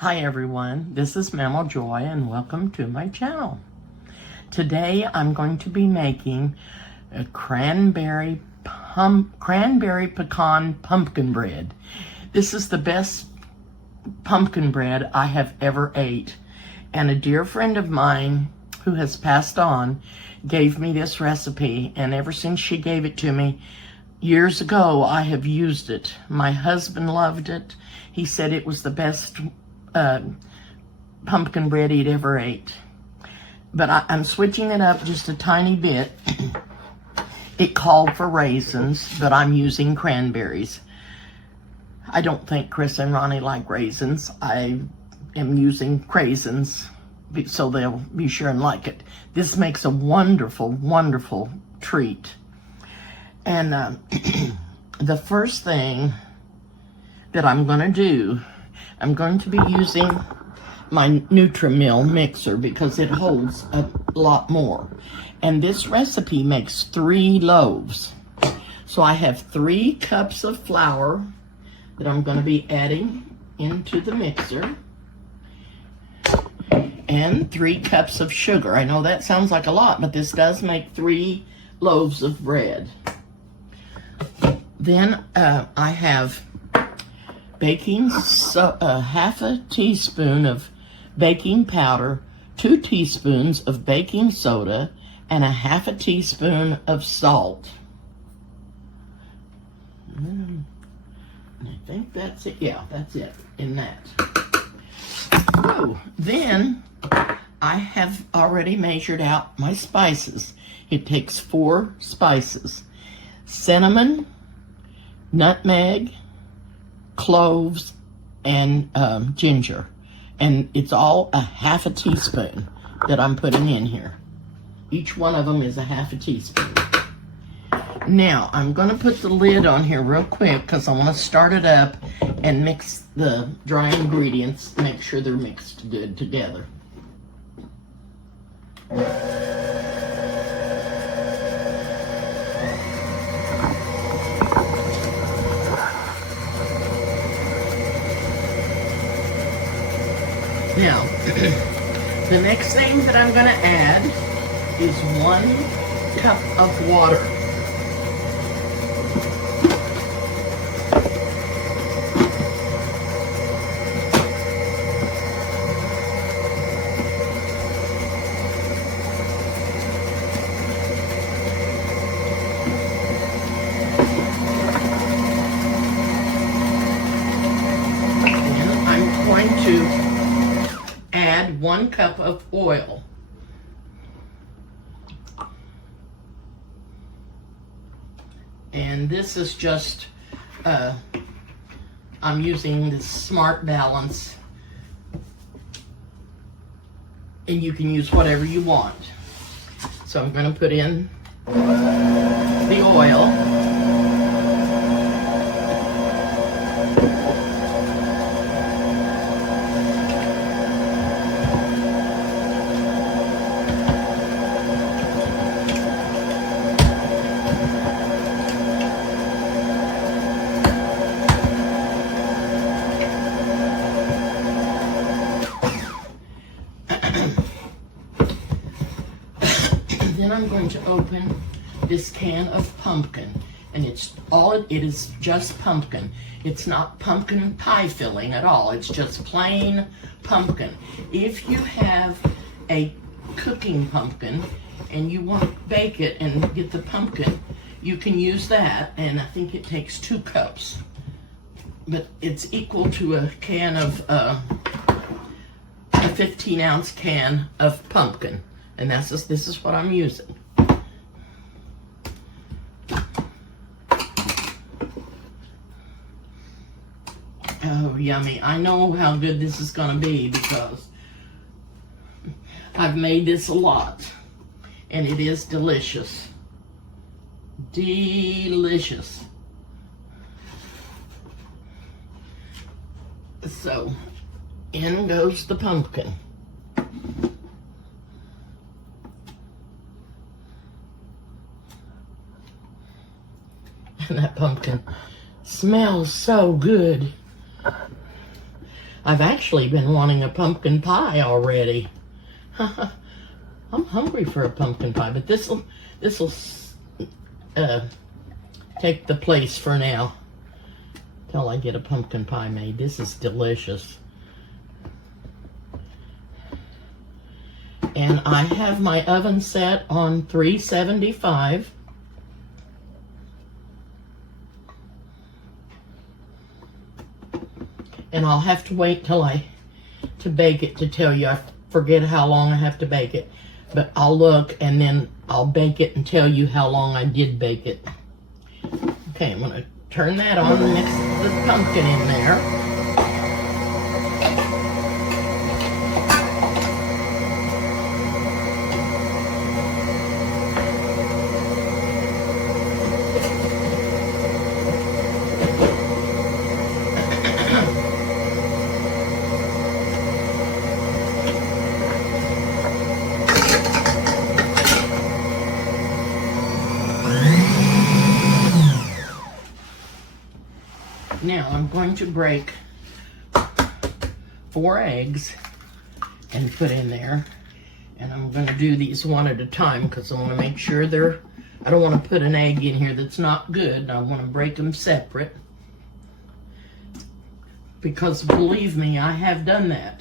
Hi everyone, this is Mammal Joy and welcome to my channel. Today I'm going to be making a cranberry pecan pumpkin bread. This is the best pumpkin bread I have ever ate, and a dear friend of mine who has passed on gave me this recipe, and ever since she gave it to me years ago I have used it. My husband loved it. He said it was the best pumpkin bread he'd ever ate. But I'm switching it up just a tiny bit. It called for raisins, but I'm using cranberries. I don't think Chris and Ronnie like raisins. I am using Craisins, so they'll be sure and like it. This makes a wonderful, wonderful treat. And the first thing that I'm going to do, I'm going to be using my Nutri-Mill mixer because it holds a lot more. And this recipe makes 3 loaves. So I have 3 cups of flour that I'm going to be adding into the mixer. And 3 cups of sugar. I know that sounds like a lot, but this does make 3 loaves of bread. Then I have half a teaspoon of baking powder, 2 teaspoons of baking soda, and a half a teaspoon of salt. I think that's it. Yeah, that's it in that. So then I have already measured out my spices. It takes 4 spices: cinnamon, nutmeg, cloves, and ginger. And it's all a half a teaspoon that I'm putting in here. Each one of them is a half a teaspoon. Now I'm going to put the lid on here real quick because I want to start it up and mix the dry ingredients, make sure they're mixed good together. Now, the next thing that I'm going to add is 1 cup of water. And I'm going to add 1 cup of oil. And this is just, I'm using this Smart Balance, and you can use whatever you want. So I'm going to put in the oil. Then I'm going to open this can of pumpkin, and it is just pumpkin. It's not pumpkin pie filling at all. It's just plain pumpkin. If you have a cooking pumpkin and you want to bake it and get the pumpkin, you can use that, and I think it takes 2 cups. But it's equal to a can of a 15-ounce can of pumpkin. And this is what I'm using. Oh, yummy. I know how good this is going to be because I've made this a lot. And it is delicious. Delicious. So, in goes the pumpkin. And that pumpkin smells so good. I've actually been wanting a pumpkin pie already. I'm hungry for a pumpkin pie, but this'll take the place for now till I get a pumpkin pie made. This is delicious. And I have my oven set on 375. And I'll have to wait till to bake it to tell you. I forget how long I have to bake it. But I'll look and then I'll bake it and tell you how long I did bake it. Okay, I'm gonna turn that on and mix the pumpkin in there. Now I'm going to break 4 eggs and put in there. And I'm going to do these one at a time because I want to make sure I don't want to put an egg in here that's not good. I want to break them separate. Because believe me, I have done that.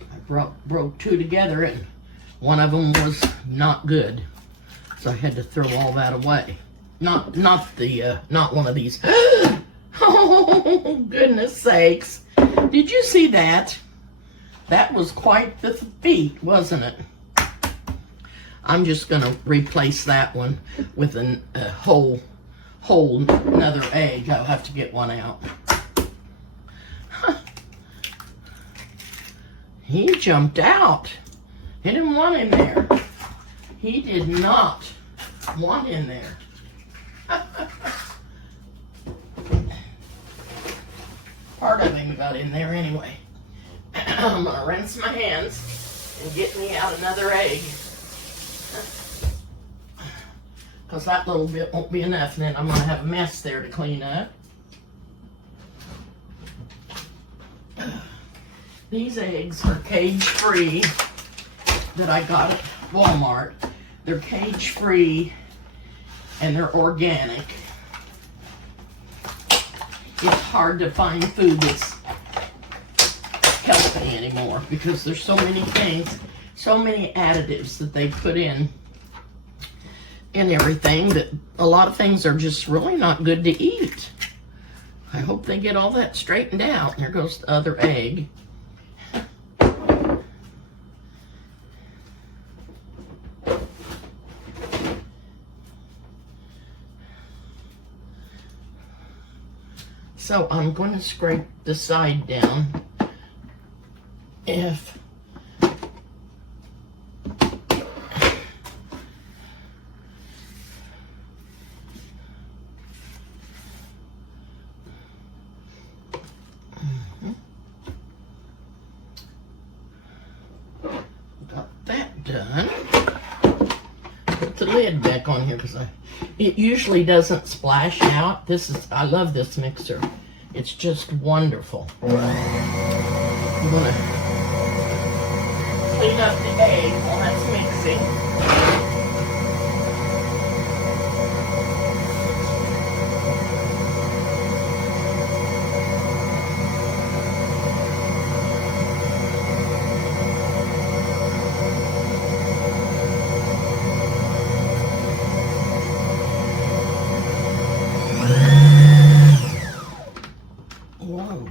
I broke 2 together and one of them was not good. So I had to throw all that away. Not one of these. Oh, goodness sakes. Did you see that? That was quite the feat, wasn't it? I'm just going to replace that one with a whole another egg. I'll have to get one out. Huh. He jumped out. He didn't want in there. He did not want in there. Part of him got in there anyway. I'm going to rinse my hands and get me out another egg. Because that little bit won't be enough, and then I'm going to have a mess there to clean up. These eggs are cage-free that I got at Walmart. They're cage-free and they're organic. It's hard to find food that's healthy anymore because there's so many things, so many additives that they put in everything that a lot of things are just really not good to eat. I hope they get all that straightened out. There goes the other egg. So I'm going to scrape the side down. If got that done. Put the lid back on here because it usually doesn't splash out. I love this mixer. It's just wonderful. I'm gonna clean up the egg while that's mixing. Whoa.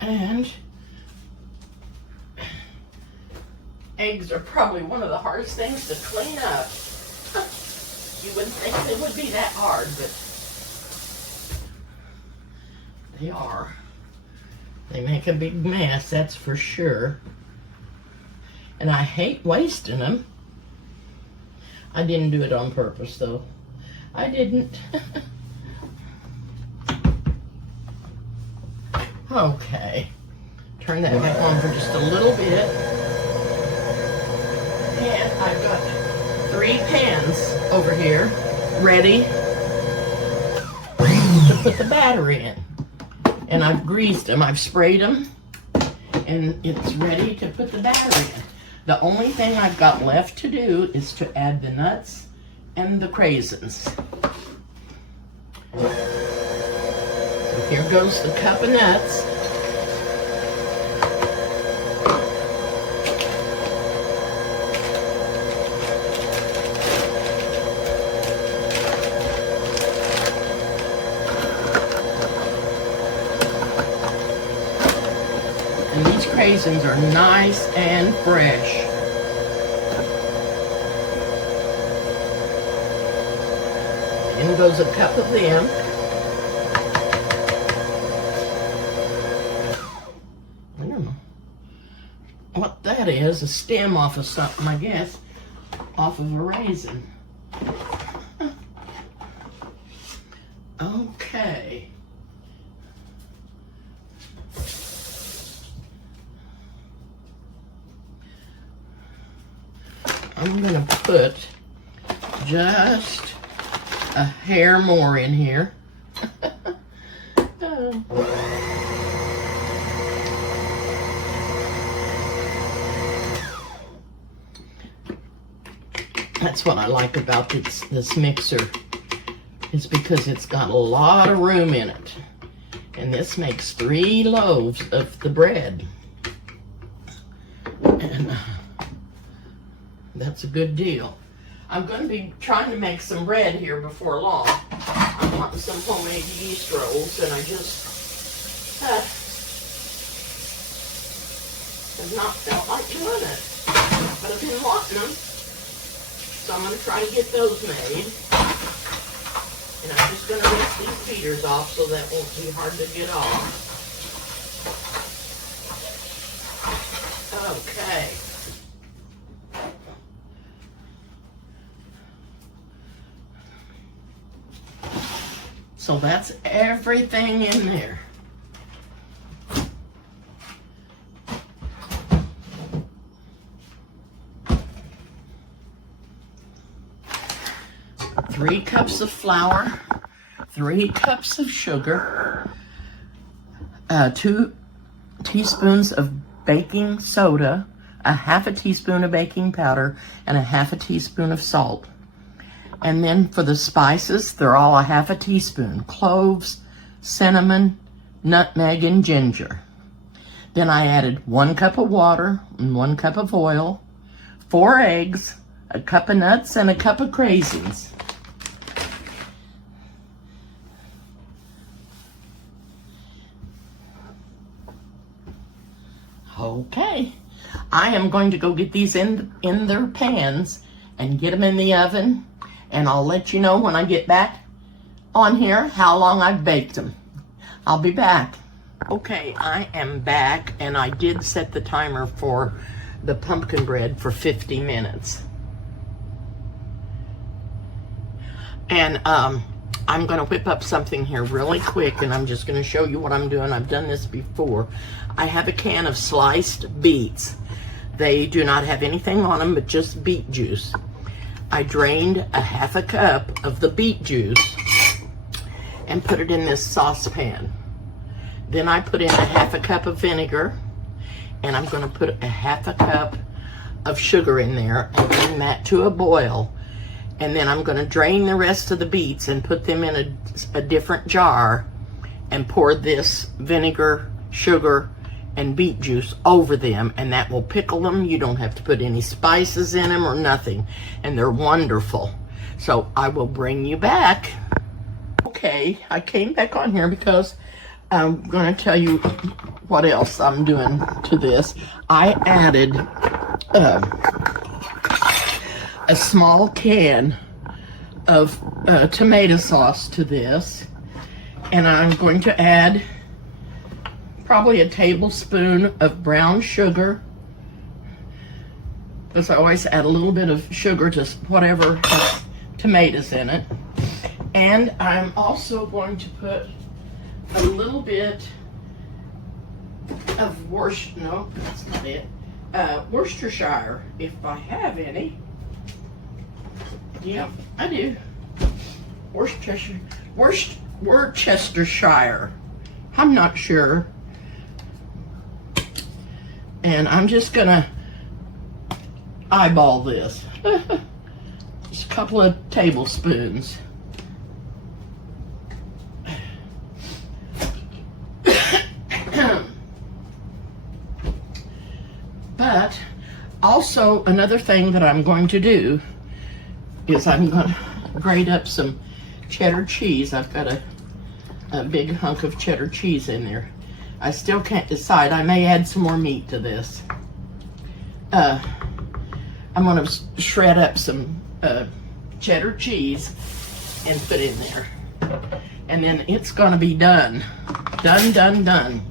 And eggs are probably one of the hardest things to clean up. You wouldn't think they would be that hard, but they are. They make a big mess, that's for sure. And I hate wasting them. I didn't do it on purpose, though. I didn't. Okay. Turn that back on for just a little bit. And I've got 3 pans over here ready. to put the batter in. And I've greased them, I've sprayed them, and it's ready to put the batter in. The only thing I've got left to do is to add the nuts and the craisins. So here goes the cup of nuts. And these craisins are nice and fresh. In goes a cup of them. I don't know what that is, a stem off of something, I guess, off of a raisin. Okay. I'm gonna put just a hair more in here. That's what I like about this mixer, is because it's got a lot of room in it. And this makes 3 loaves of the bread. And that's a good deal. I'm going to be trying to make some bread here before long. I want some homemade yeast rolls, and I just have not felt like doing it. But I've been wanting them, so I'm going to try to get those made. And I'm just going to rinse these feeders off so that won't be hard to get off. Okay. So that's everything in there. Three cups of flour, 3 cups of sugar, 2 teaspoons of baking soda, a half a teaspoon of baking powder, and a half a teaspoon of salt. And then for the spices, they're all a half a teaspoon. Cloves, cinnamon, nutmeg, and ginger. Then I added 1 cup of water and 1 cup of oil, 4 eggs, a cup of nuts, and a cup of craisins. Okay, I am going to go get these in their pans and get them in the oven. And I'll let you know when I get back on here how long I've baked them. I'll be back. Okay, I am back, and I did set the timer for the pumpkin bread for 50 minutes. And I'm going to whip up something here really quick, and I'm just going to show you what I'm doing. I've done this before. I have a can of sliced beets. They do not have anything on them but just beet juice. I drained a half a cup of the beet juice and put it in this saucepan. Then I put in a half a cup of vinegar, and I'm going to put a half a cup of sugar in there and bring that to a boil. And then I'm going to drain the rest of the beets and put them in a different jar and pour this vinegar, sugar, and beet juice over them, and that will pickle them. You don't have to put any spices in them or nothing, and they're wonderful. So I will bring you back. Okay, I came back on here because I'm going to tell you what else I'm doing to this. I added a small can of tomato sauce to this, and I'm going to add probably a tablespoon of brown sugar, because I always add a little bit of sugar to whatever has tomatoes in it. And I'm also going to put a little bit of Worcestershire, if I have any. Yeah, I do. Worcestershire. I'm not sure. And I'm just gonna eyeball this. Just a couple of tablespoons. But also another thing that I'm going to do is I'm going to grate up some cheddar cheese. I've got a big hunk of cheddar cheese in there. I still can't decide. I may add some more meat to this. I'm going to shred up some cheddar cheese and put in there. And then it's going to be done. Done, done, done.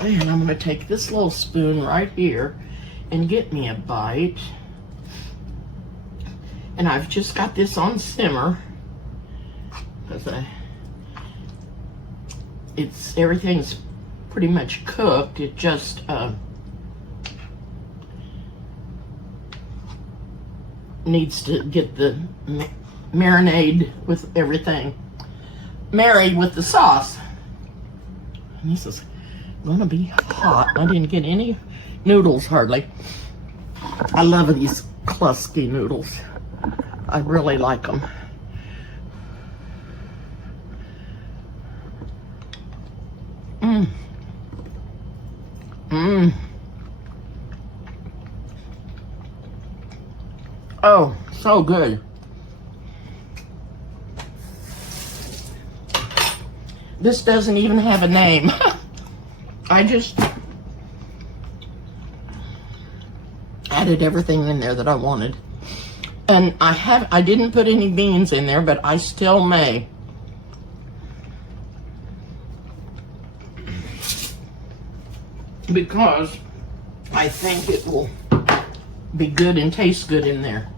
And I'm going to take this little spoon right here and get me a bite. And I've just got this on simmer because everything's pretty much cooked. It just needs to get the marinade with everything, married with the sauce. And this is gonna be hot. I didn't get any noodles hardly. I love these Klusky noodles. I really like them. Oh, so good. This doesn't even have a name. I just added everything in there that I wanted. And I didn't put any beans in there, but I still may. Because I think it will be good and taste good in there.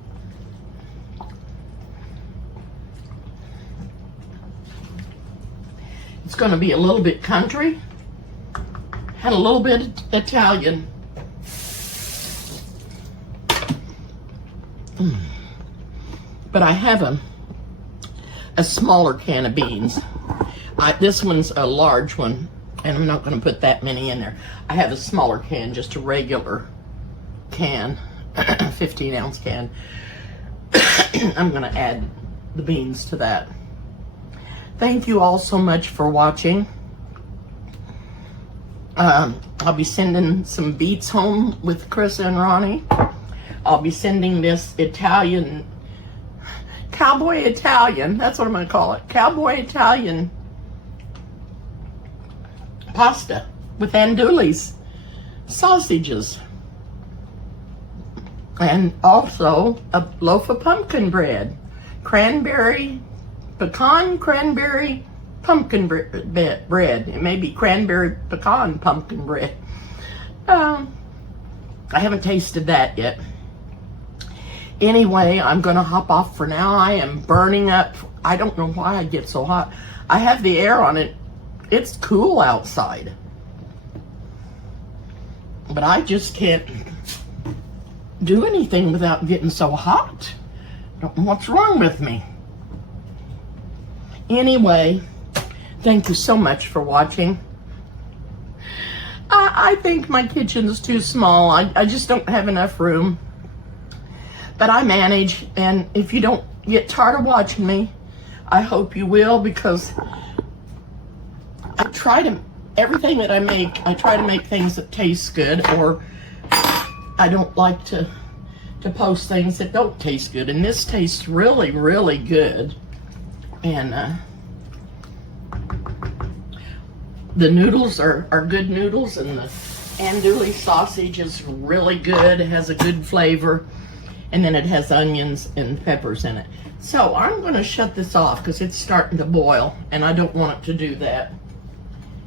It's going to be a little bit country and a little bit Italian. But I have a smaller can of beans. This one's a large one, and I'm not going to put that many in there. I have a smaller can, just a regular can, 15-ounce can. I'm going to add the beans to that. Thank you all so much for watching. I'll be sending some beets home with Craisin and Ronnie. I'll be sending this Cowboy Italian, that's what I'm going to call it, Cowboy Italian pasta with andouilles, sausages, and also a loaf of pumpkin bread, pecan cranberry pumpkin bread. It may be cranberry pecan pumpkin bread. I haven't tasted that yet. Anyway, I'm going to hop off for now. I am burning up. I don't know why I get so hot. I have the air on it. It's cool outside. But I just can't do anything without getting so hot. Don't know what's wrong with me. Anyway, thank you so much for watching. I think my kitchen's too small. I just don't have enough room. But I manage, and if you don't get tired of watching me, I hope you will, because everything that I make, I try to make things that taste good, or I don't like to post things that don't taste good. And this tastes really, really good. And the noodles are good noodles, and the andouille sausage is really good. It has a good flavor. And then it has onions and peppers in it. So I'm going to shut this off because it's starting to boil, and I don't want it to do that.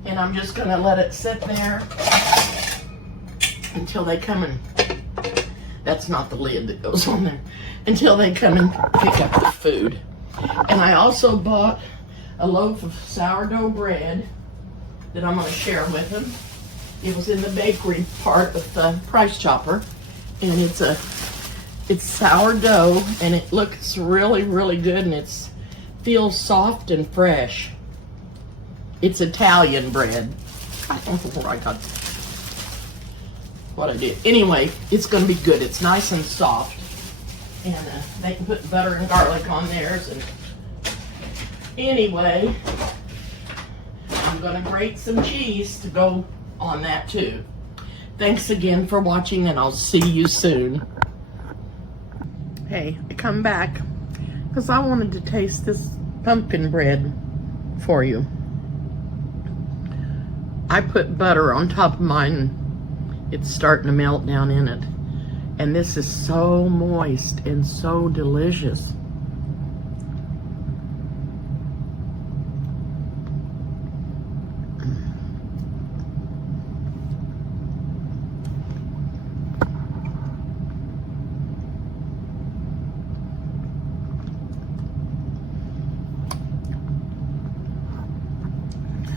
And I'm just going to let it sit there until they come and, that's not the lid that goes on there, until they come and pick up the food. And I also bought a loaf of sourdough bread that I'm going to share with them. It was in the bakery part of the Price Chopper, and It's sourdough, and it looks really, really good, and it feels soft and fresh. It's Italian bread. I don't know where I got what I did. Anyway, it's going to be good. It's nice and soft. And they can put butter and garlic on theirs. And anyway, I'm going to grate some cheese to go on that too. Thanks again for watching, and I'll see you soon. Hey, I come back because I wanted to taste this pumpkin bread for you. I put butter on top of mine. It's starting to melt down in it. And this is so moist and so delicious.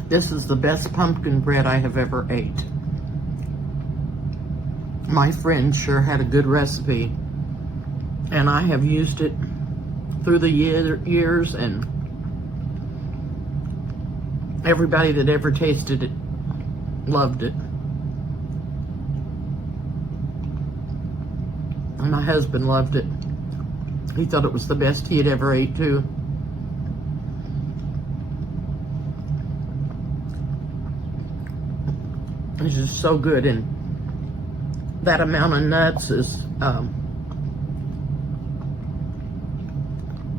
This is the best pumpkin bread I have ever ate. My friend sure had a good recipe, and I have used it through the years, and everybody that ever tasted it loved it. And my husband loved it. He thought it was the best he had ever ate too. It's just so good, and that amount of nuts is,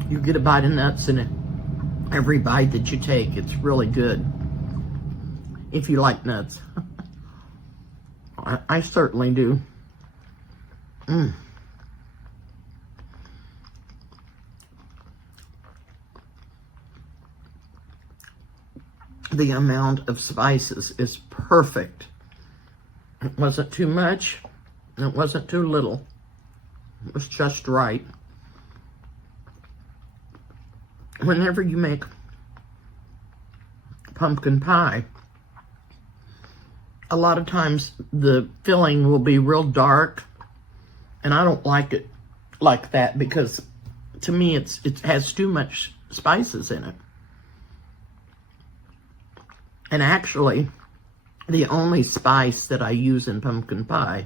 you get a bite of nuts in it. Every bite that you take, it's really good. If you like nuts. I certainly do. The amount of spices is perfect. It wasn't too much, and it wasn't too little. It was just right. Whenever you make pumpkin pie, a lot of times the filling will be real dark, and I don't like it like that because to me it has too much spices in it. And actually, the only spice that I use in pumpkin pie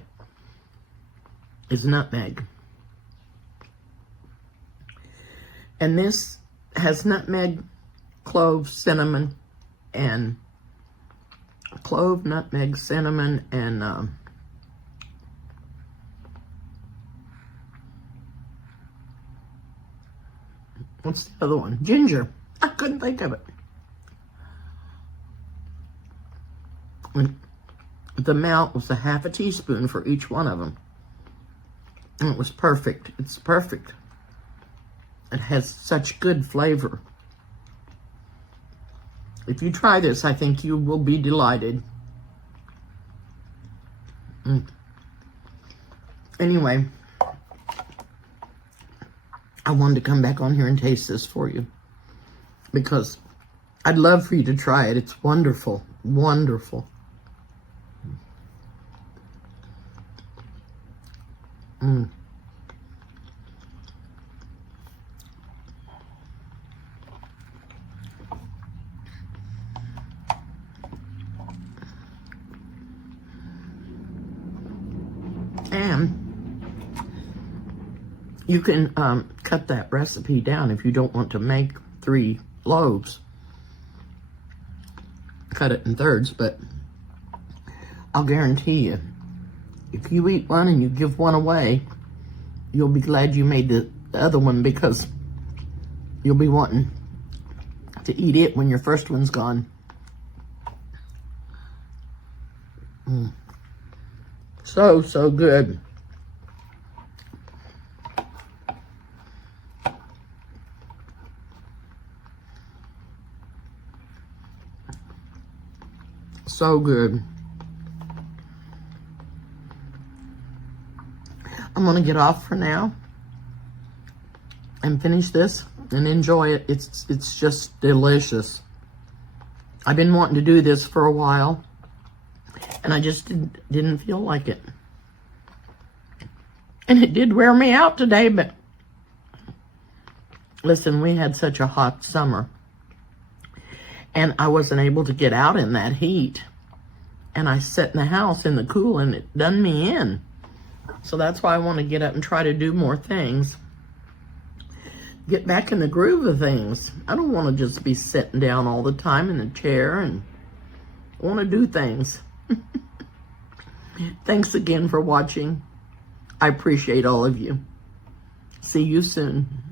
is nutmeg. And this has nutmeg, clove, cinnamon, and clove, nutmeg, cinnamon, and what's the other one? Ginger. I couldn't think of it. The amount was a half a teaspoon for each one of them. And it was perfect. It's perfect. It has such good flavor. If you try this, I think you will be delighted. Anyway, I wanted to come back on here and taste this for you because I'd love for you to try it. It's wonderful. Wonderful. And you can cut that recipe down if you don't want to make 3 loaves. Cut it in thirds, but I'll guarantee you, if you eat one and you give one away, you'll be glad you made the other one because you'll be wanting to eat it when your first one's gone. So, so good. So good. I'm gonna get off for now and finish this and enjoy it. It's just delicious. I've been wanting to do this for a while, and I just didn't feel like it. And it did wear me out today, but listen, we had such a hot summer. And I wasn't able to get out in that heat. And I sat in the house in the cool, and it done me in. So that's why I want to get up and try to do more things. Get back in the groove of things. I don't want to just be sitting down all the time in a chair, and I want to do things. Thanks again for watching. I appreciate all of you. See you soon.